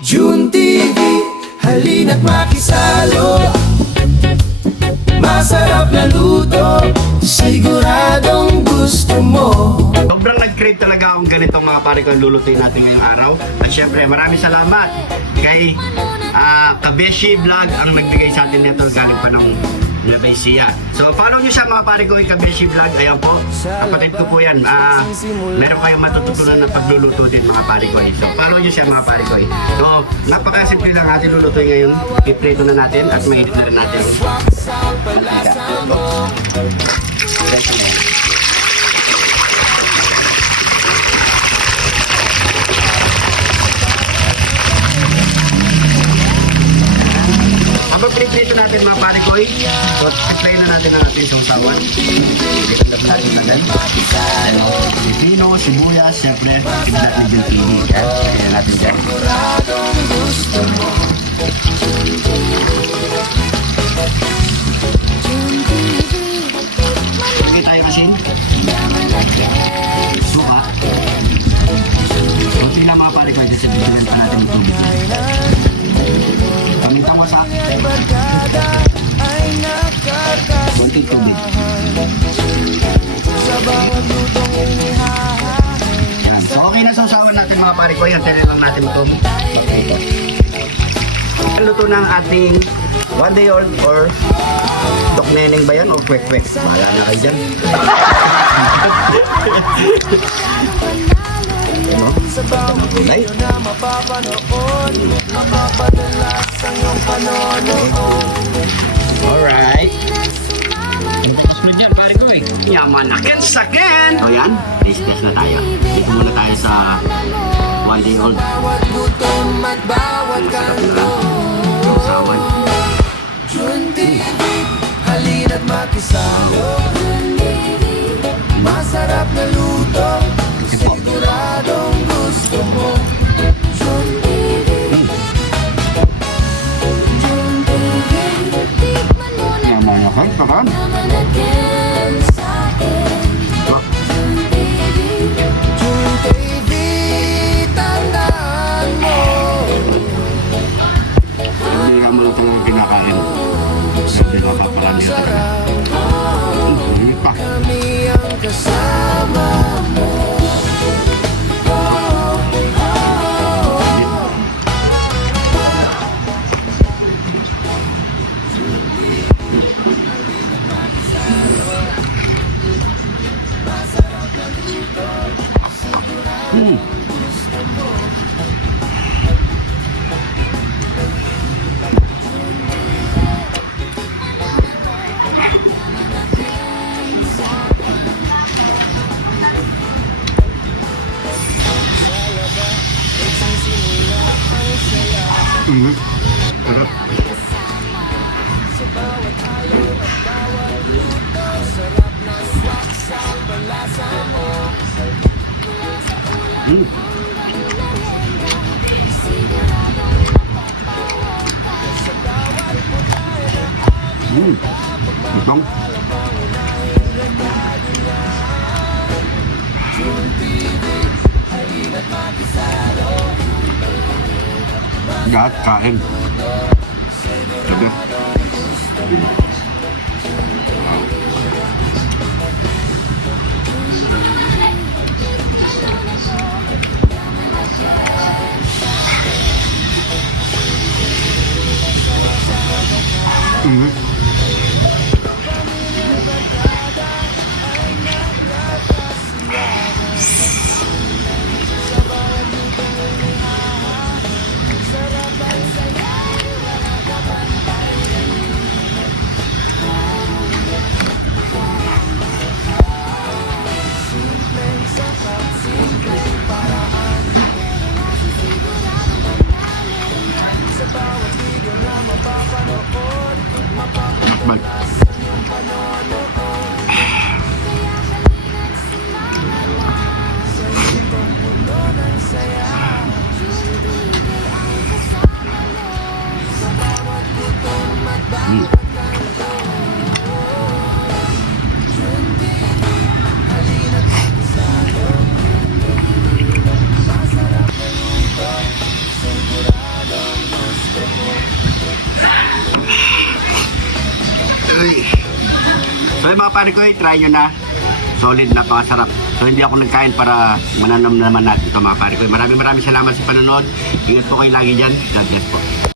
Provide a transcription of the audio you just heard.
June TV, halina't makisalo. Masarap na luto, siguradong gusto mo. Sobrang nag-crave talaga akong ganitong mga pare ko ang lulutuin natin ngayong araw. At syempre maraming salamat kay Kabeshi Vlog ang nagbigay sa atin nito galing pa ng Nueva Ecija. So follow nyo siya mga pare ko, Kabeshi Vlog. Ayan po, kapatid ko po yan. Meron kayong matututunan ng pagluluto din mga pare ko. So follow nyo siya mga pare ko. So napakasimple lang natin lulutuin ngayon. Piprito na natin at mainit na rin natin. Habang piniprito natin mga pare ko, so supply na natin ang ating sausawan. Ilalab natin agad. Pilipino, sibuyas, syempre, hindi natin yung pili. Kaya natin dyan. Lagi tayo asin. Suka. Kunti na mga pare ko, dyan sa bibilan pa natin ito. Paminta mo sa kunting tubig. Yan. So okay na sausawan natin mga pare ko. Yan, tinin lang natin ito. Luto ng ating 1 day old or dokneneng ba yan o kwek-kwek? Wala na kayo dyan. Ano? Gulay. Alright. Yaman again sa akin. So yan, taste na tayo. Dito muna tayo sa 1 day old. Sausawan. June TV, halina't makisalo. Masarap na luto, siguradong gusto mo. June TV, June TV, tikman mo na Yaman again, pakan. naman again sa akin. June TV, June TV, tandaan mo. Hindi ka mo lang talaga pinakain. Hindi ka paparami ito. Hindi pa. Kami ang kasama mo. Sarap. Itong. Lahat kain. Sabi. So yung mga pare ko, try nyo na. Solid, napakasarap. So hindi ako nagkain para mananam naman natin ito mga pare ko. Maraming salamat sa panonood. Ingat po kayo lagi dyan. God bless po.